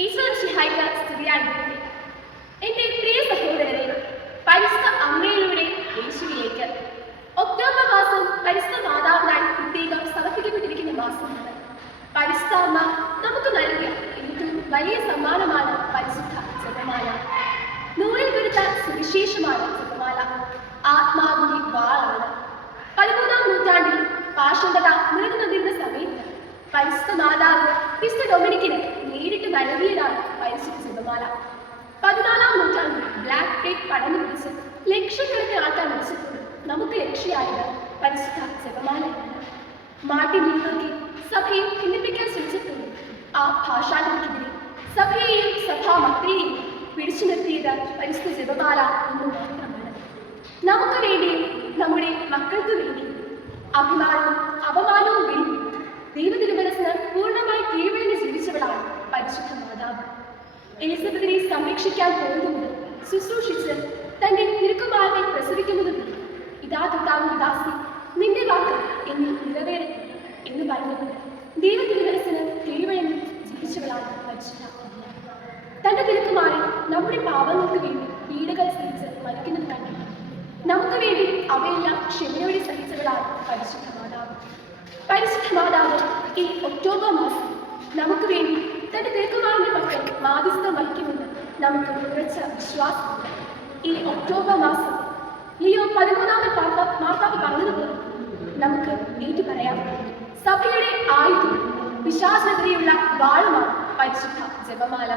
ഈശ്വരൻ ശിഹായിക്ക് സ്തുതിയായിരിക്കട്ടെ. എന്റെ പ്രിയ സഹോദരരെ, പരിശുദ്ധ അമ്മയിലൂടെ യേശുവിലേക്ക് ഒക്ടോബർ മാസം പരിശുദ്ധ മാതാവിനായി പ്രത്യേകം സമർപ്പിക്കപ്പെട്ടിരിക്കുന്ന മാസമാണ്. പരിശുദ്ധ അമ്മ നമുക്ക് നൽകിയ ഏറ്റവും വലിയ സമ്മാനമാണ് പരിശുദ്ധ ജപമാല. നൂറിൽ കുരുത്ത സുവിശേഷമാണ് ജപമാല. ആത്മാവിന്റെ വാളാണ്. 13-ാം നൂറ്റാണ്ടിൽ പാഷണ്ഡത നിലനിന്നിരുന്ന സമയത്ത് പരിശുദ്ധ മാതാവ് വിശുദ്ധ ഡൊമിനിക്കിന് നേരിട്ട് നൽകിയതാണ് പരിശുദ്ധ ജപമാല. 14-ാം നൂറ്റാണ്ടിൽ ബ്ലാക്ക് പ്ലേഗ് പടർന്നു പിടിച്ച് ലക്ഷക്കണക്കിന് ആൾക്കാർ മരിച്ചപ്പോൾ നമുക്ക് രക്ഷയായത് പരിശുദ്ധ ജപമാലയാണ്. മാർട്ടിൻ ലൂഥർ കിംഗ് സഭയെ ഭിന്നിപ്പിക്കാൻ ശ്രമിച്ചപ്പോൾ ആ ഭാഷാന്തരത്തിനെതിരെ സഭയെയും സഭാമക്കളെയും പിടിച്ചു നിർത്തിയത് പരിശുദ്ധ ജപമാല എന്ന് മാത്രമാണ്. നമുക്ക് വേണ്ടിയും നമ്മുടെ മക്കൾക്ക് വേണ്ടിയും അഭിമാനവും അപമാനവും വേണ്ടി ദൈവതിരുമനസ്സിന് പൂർണ്ണമായി കീഴ്വഴങ്ങി ജീവിച്ചവളാണ് പരിശുദ്ധ മാതാവ്. എലിസബത്തിനെ സംരക്ഷിക്കാൻ പോകുന്നത് ശുശ്രൂഷിച്ച് തന്റെ തിരുക്കുമാരനെ പ്രസവിക്കുന്നത് ഇതാ കർത്താവിന്റെ ദാസി, നിന്റെ വാക്ക് എന്നിൽ നിറവേറട്ടെ എന്ന് പറഞ്ഞുകൊണ്ട് ദൈവതിരുമനസ്സിന് കീഴ്വഴങ്ങി ജീവിച്ചവളാണ് പരിശുദ്ധ അമ്മ. തന്റെ തിരുക്കുമാരൻ നമ്മുടെ പാപങ്ങൾക്ക് വേണ്ടി പീഡകൾ സഹിച്ച് മരിക്കുന്നത് കണ്ടില്ല. നമുക്ക് വേണ്ടി അവയെല്ലാം ക്ഷമയോടെ സഹിച്ചവളാണ് പരിശുദ്ധ മാതാവ്. പരിശുദ്ധ മാതാവ് ഈ ഒക്ടോബർ മാസം നമുക്ക് വേണ്ടി തന്റെ തിരുക്കുമാരന്റെ മക്കൾ മാധ്യസ്ഥം വഹിക്കുമെന്ന് നമുക്ക് ഉറച്ച വിശ്വാസമുണ്ട്. ഈ ഒക്ടോബർ മാസം ലിയോ 13-ാമൻ മാർപ്പാപ്പ പറഞ്ഞതുപോലെ നമുക്ക് ഏറ്റു പറയാം, സഭയുടെ ആയുധം പിശാചിനെതിരെയുള്ള വാളുമാണ് പരിശുദ്ധ ജപമാല.